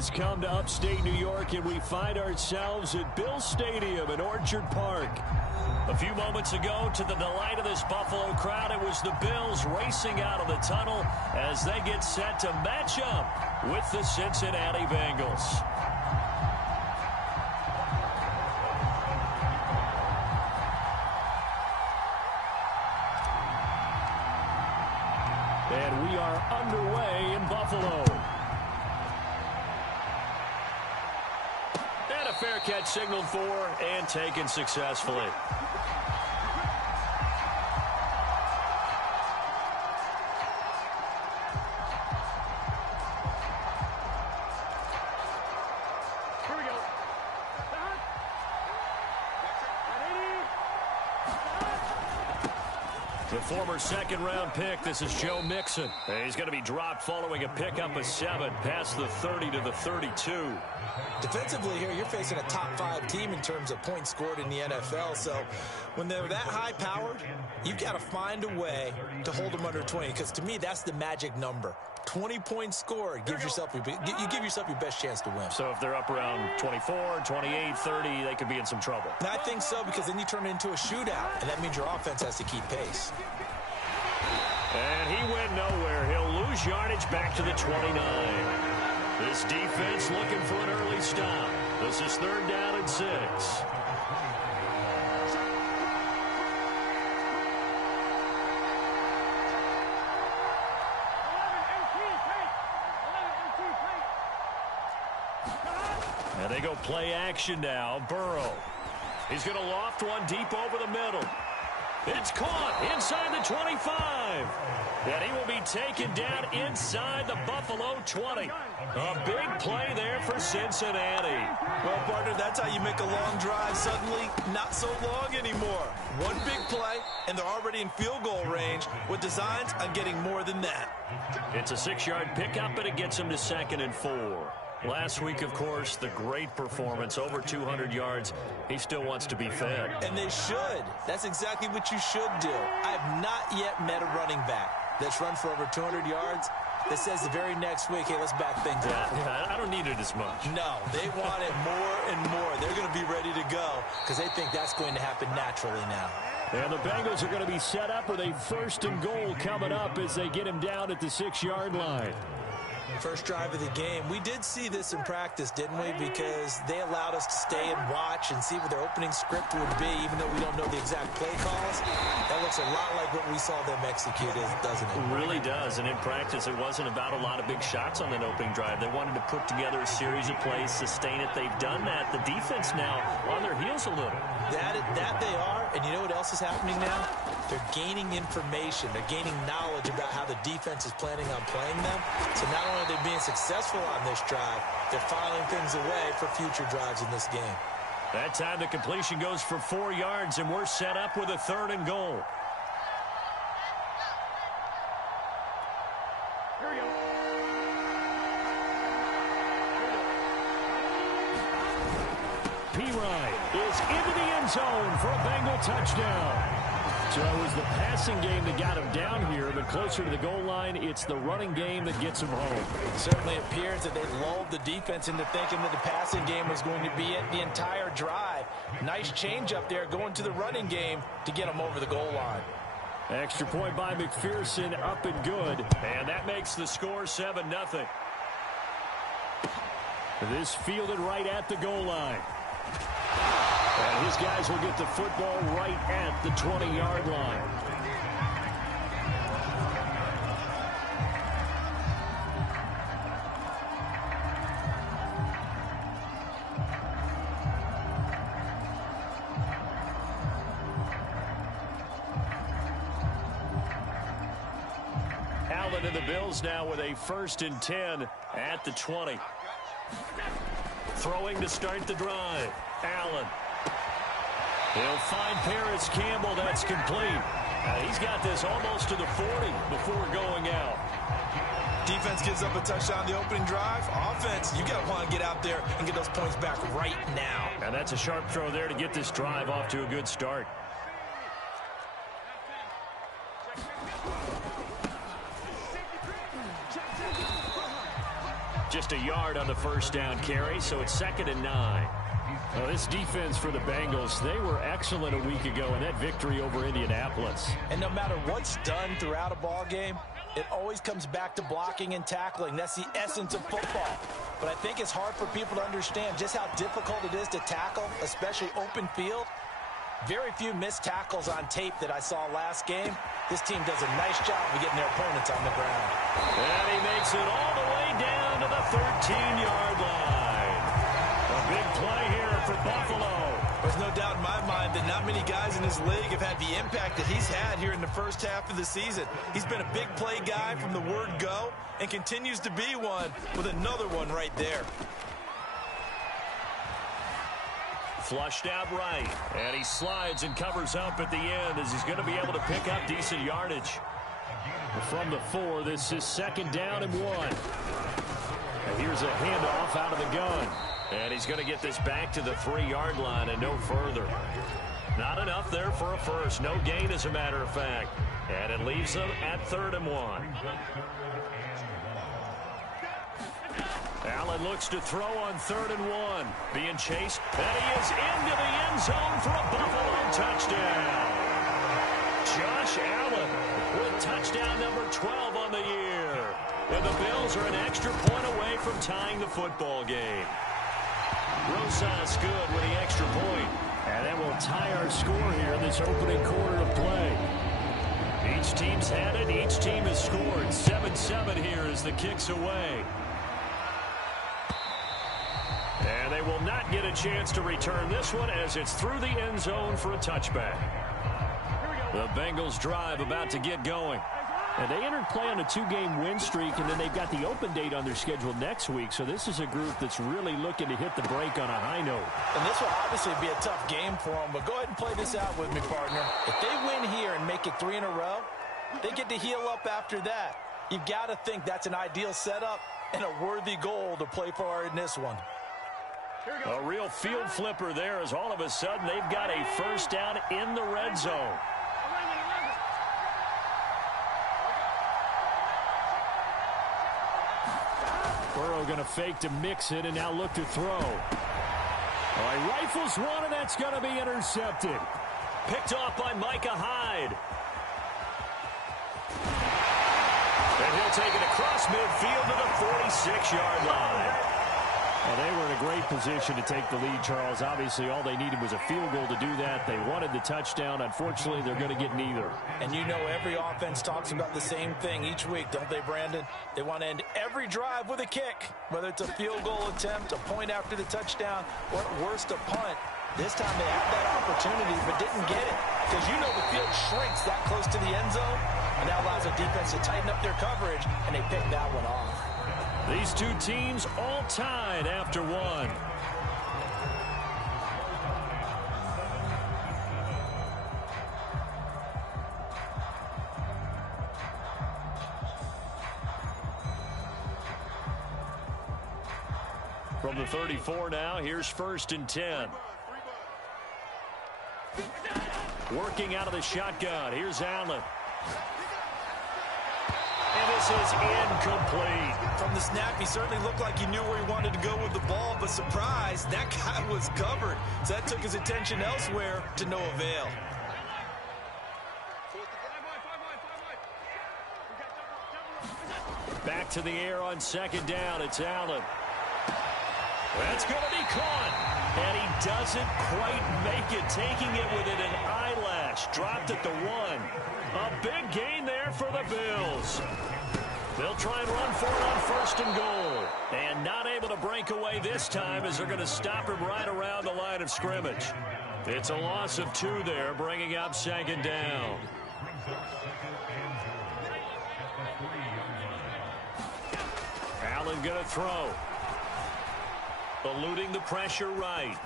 has come to upstate New York, and we find ourselves at Bill Stadium in Orchard Park. A few moments ago, to the delight of this Buffalo crowd, it was the Bills racing out of the tunnel as they get set to match up with the Cincinnati Bengals. And we are underway in Buffalo. And a fair catch signaled for and taken successfully. The former second-round pick, this is Joe Mixon. He's going to be dropped following a pickup of 7 past the 30 to the 32. Defensively here, you're facing a top-5 team in terms of points scored in the NFL. So when they're that high-powered, you've got to find a way to hold them under 20. Because to me, that's the magic number. 20 points scored, you give yourself your best chance to win. So if they're up around 24, 28, 30, they could be in some trouble. And I think so, because then you turn it into a shootout, and that means your offense has to keep pace. And he went nowhere. He'll lose yardage back to the 29. This defense looking for an early stop. This is 3rd down and 6. And they go play action now. Burrow. He's going to loft one deep over the middle. It's caught inside the 25. And he will be taken down inside the Buffalo 20. A big play there for Cincinnati. Well, partner, that's how you make a long drive suddenly not so long anymore. One big play, and they're already in field goal range with designs on getting more than that. It's a 6-yard pickup, and it gets him to 2nd and 4. Last week, of course, the great performance, over 200 yards. He still wants to be fed. And they should. That's exactly what you should do. I have not yet met a running back that's run for over 200 yards that says the very next week, hey, let's back things up. Yeah, I don't need it as much. No, they want it more and more. They're going to be ready to go because they think that's going to happen naturally now. And the Bengals are going to be set up with a 1st and goal coming up as they get him down at the 6-yard line. First drive of the game. We did see this in practice, didn't we? Because they allowed us to stay and watch and see what their opening script would be, even though we don't know the exact play calls. That looks a lot like what we saw them execute, doesn't it? It really does. And in practice, it wasn't about a lot of big shots on that opening drive. They wanted to put together a series of plays, sustain it. They've done that. The defense now on their heels a little. That they are. And you know what else is happening now? They're gaining information. They're gaining knowledge about how the defense is planning on playing them. So not only are they being successful on this drive, they're filing things away for future drives in this game. That time the completion goes for 4 yards, and we're set up with a 3rd and goal. Here we go. P-Ryan is into the end zone for a Bengal touchdown. So it was the passing game that got him down here, but closer to the goal line, it's the running game that gets him home. It certainly appears that they lulled the defense into thinking that the passing game was going to be it the entire drive. Nice change up there going to the running game to get him over the goal line. Extra point by McPherson, up and good. And that makes the score 7-0. This fielded right at the goal line. And his guys will get the football right at the 20-yard line. Allen and the Bills now with a 1st and 10 at the 20. Throwing to start the drive. Allen. He'll find Paris Campbell. That's complete. He's got this almost to the 40 before going out. Defense gives up a touchdown the opening drive. Offense, you got to want to get out there and get those points back right now. And that's a sharp throw there to get this drive off to a good start. just a yard on the first down carry, so it's 2nd and 9. Well, this defense for the Bengals, they were excellent a week ago in that victory over Indianapolis. And no matter what's done throughout a ball game, it always comes back to blocking and tackling. That's the essence of football. But I think it's hard for people to understand just how difficult it is to tackle, especially open field. Very few missed tackles on tape that I saw last game. This team does a nice job of getting their opponents on the ground. And he makes it all the way down to the 13-yard line. A big play here for Buffalo. There's no doubt in my mind that not many guys in this league have had the impact that he's had here in the first half of the season. He's been a big play guy from the word go and continues to be one with another one right there. Flushed out right, and he slides and covers up at the end as he's going to be able to pick up decent yardage. From the 4, this is 2nd down and 1. And here's a handoff out of the gun. And he's going to get this back to the 3-yard line and no further. Not enough there for a first. No gain, as a matter of fact. And it leaves them at 3rd and 1. Allen looks to throw on 3rd and 1. Being chased. And he is into the end zone for a Buffalo touchdown. Josh Allen with touchdown number 12 on the year. And the Bills are an extra point away from tying the football game. Rosas good with the extra point. And that will tie our score here in this opening quarter of play. Each team's had it. Each team has scored. 7-7 here as the kick's away. And they will not get a chance to return this one as it's through the end zone for a touchback. The Bengals drive about to get going. And they entered play on a 2-game win streak, and then they've got the open date on their schedule next week. So this is a group that's really looking to hit the break on a high note. And this will obviously be a tough game for them, but go ahead and play this out with me, partner. If they win here and make it 3 in a row, they get to heal up after that. You've got to think that's an ideal setup and a worthy goal to play for in this one. A real field flipper there as all of a sudden they've got a first down in the red zone. Burrow going to fake to mix it and now look to throw. All right, rifles one, and that's going to be intercepted. Picked off by Micah Hyde. And he'll take it across midfield to the 46-yard line. Well, they were in a great position to take the lead, Charles. Obviously, all they needed was a field goal to do that. They wanted the touchdown. Unfortunately, they're going to get neither. And you know every offense talks about the same thing each week, don't they, Brandon? They want to end every drive with a kick, whether it's a field goal attempt, a point after the touchdown, or at worst, a punt. This time they had that opportunity but didn't get it because you know the field shrinks that close to the end zone, and that allows the defense to tighten up their coverage, and they picked that one off. These two teams all tied after one. From the 34 now, here's 1st and 10. Working out of the shotgun. Here's Allen. And this is incomplete. From the snap, he certainly looked like he knew where he wanted to go with the ball, but surprise, that guy was covered. So that took his attention elsewhere to no avail. Back to the air on 2nd down. It's Allen. That's going to be caught. And he doesn't quite make it, taking it within an eyelash. Dropped at the 1. A big gain there for the Bills. They'll try and run for it on 1st and goal. And not able to break away this time as they're going to stop him right around the line of scrimmage. It's a loss of 2 there, bringing up 2nd down. Allen going to throw. Eluding the pressure right.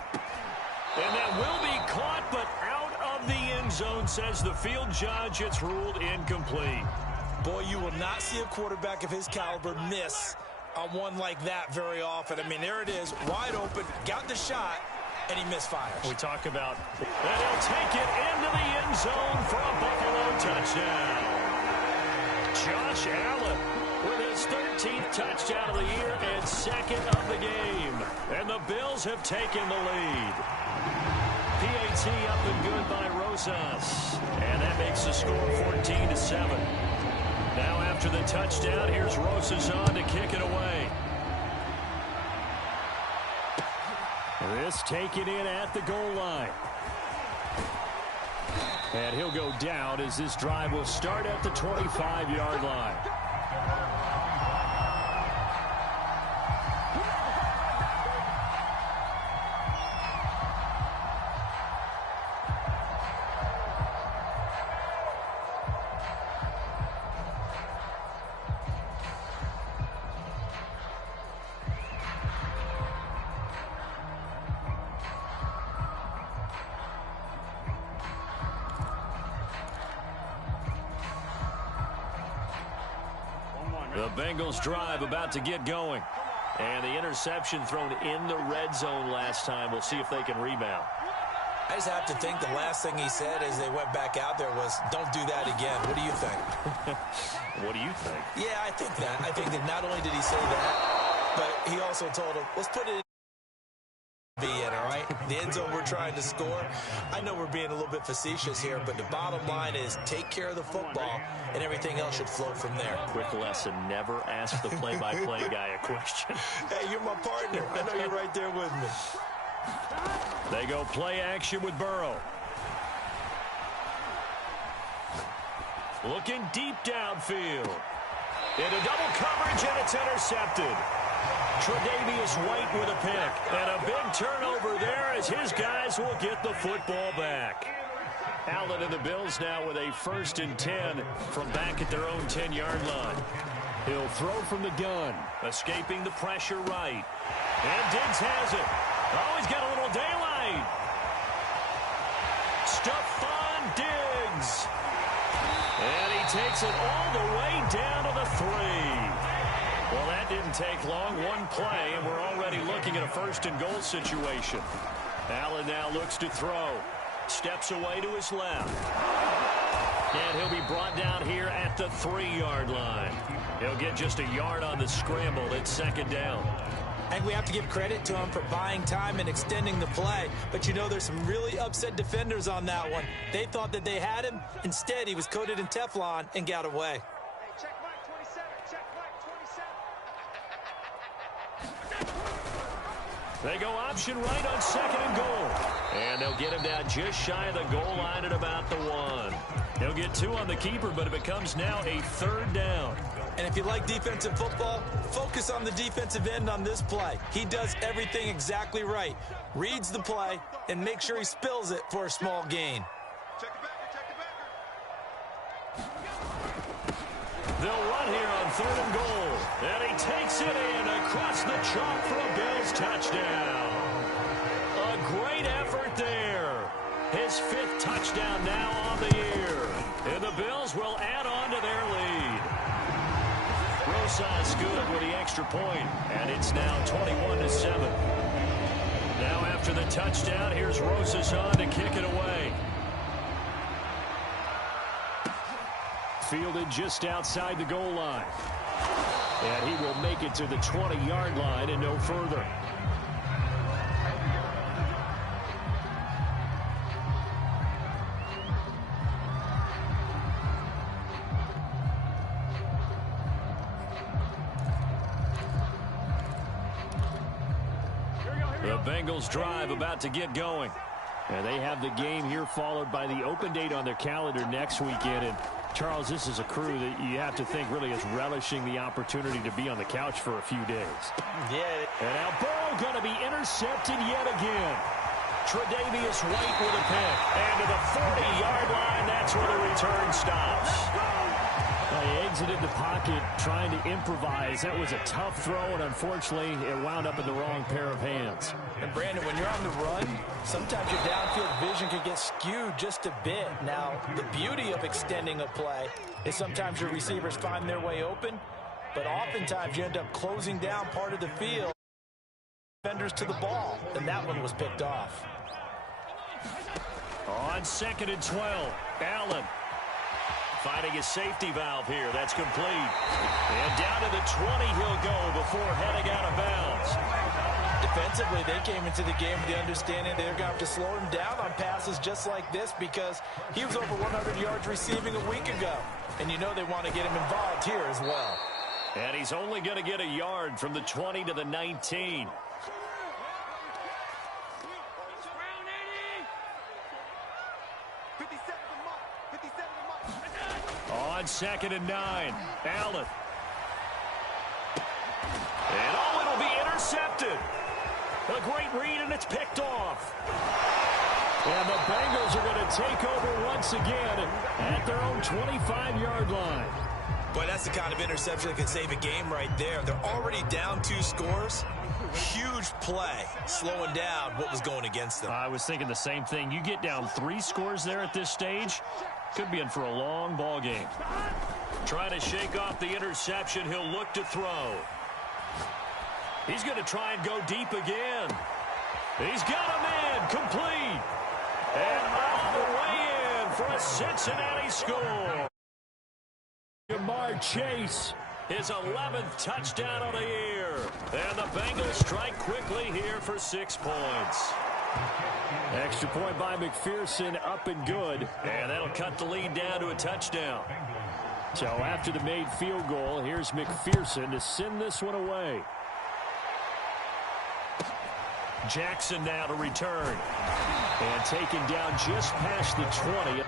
And that will be caught, but out of the end zone, says the field judge. It's ruled incomplete. Boy, you will not see a quarterback of his caliber miss on one like that very often. I mean, there it is, wide open, got the shot, and he misfires. We talk about, and he'll take it into the end zone for a Buffalo touchdown. Josh Allen with his 13th touchdown of the year and second of the game. And the Bills have taken the lead. PAT up and good by Rosas. And that makes the score 14-7. Now after the touchdown, here's Rosas on to kick it away. This taken in at the goal line. And he'll go down as this drive will start at the 25-yard line. The Bengals drive about to get going. And the interception thrown in the red zone last time. We'll see if they can rebound. I just have to think the last thing he said as they went back out there was, don't do that again. What do you think? What do you think? Yeah, I think that. I think that not only did he say that, but he also told him, let's put it in, all right? The end zone we're trying to score. I know we're being a little bit facetious here, but the bottom line is take care of the football, and everything else should flow from there. Quick lesson, never ask the play-by-play guy a question. Hey, you're my partner. I know you're right there with me. They go play action with Burrow. Looking deep downfield. Into double coverage, and it's intercepted. Tre'Davious White with a pick. And a big turnover there as his guys will get the football back. Allen and the Bills now with a 1st and 10 from back at their own 10-yard line. He'll throw from the gun. Escaping the pressure right. And Diggs has it. Oh, he's got a little daylight. Stephon Diggs. And he takes it all the way down to the 3. Well, that didn't take long. One play, and we're already looking at a 1st and goal situation. Allen now looks to throw. Steps away to his left. And he'll be brought down here at the 3-yard line. He'll get just a yard on the scramble. It's 2nd down. I think we have to give credit to him for buying time and extending the play. But, you know, there's some really upset defenders on that one. They thought that they had him. Instead, he was coated in Teflon and got away. They go option right on 2nd and goal. And they'll get him down just shy of the goal line at about the 1. He'll get 2 on the keeper, but it becomes now a 3rd down. And if you like defensive football, focus on the defensive end on this play. He does everything exactly right. Reads the play and makes sure he spills it for a small gain. They'll run here on 3rd and goal. And he takes it in across the chalk for a Bills touchdown. A great effort there. His 5th touchdown now on the year. And the Bills will add on to their lead. Rosas good with the extra point. And it's now 21-7. Now after the touchdown, here's Rosas on to kick it away. Fielded just outside the goal line. And he will make it to the 20-yard line and no further. The Bengals drive about to get going. And they have the game here followed by the open date on their calendar next weekend. And Charles, this is a crew that you have to think really is relishing the opportunity to be on the couch for a few days. Yeah. And now Burrow going to be intercepted yet again. Tre'Davious White with a pick. And to the 40-yard line, that's where the return stops. He exited the pocket trying to improvise. That was a tough throw, and unfortunately, it wound up in the wrong pair of hands. And, Brandon, when you're on the run, sometimes your downfield vision can get skewed just a bit. Now, the beauty of extending a play is sometimes your receivers find their way open, but oftentimes you end up closing down part of the field. Defenders to the ball, and that one was picked off. On 2nd and 12, Allen finding a safety valve here. That's complete. And down to the 20 he'll go before heading out of bounds. Defensively, they came into the game with the understanding they're going to have to slow him down on passes just like this because he was over 100 yards receiving a week ago. And you know they want to get him involved here as well. And he's only going to get a yard from the 20 to the 19. On 2nd and 9, Allen. And it'll be intercepted. A great read, and it's picked off. And the Bengals are going to take over once again at their own 25-yard line. Boy, that's the kind of interception that could save a game right there. They're already down 2 scores. Huge play, slowing down what was going against them. I was thinking the same thing. You get down 3 scores there at this stage, could be in for a long ball game. Trying to shake off the interception, he'll look to throw. He's going to try and go deep again. He's got him in, complete. And all the way in for a Cincinnati score. Jamar Chase, his 11th touchdown of the year. And the Bengals strike quickly here for 6 points. Extra point by McPherson, up and good. And that'll cut the lead down to a touchdown. So after the made field goal, here's McPherson to send this one away. Jackson now to return. And taken down just past the 20.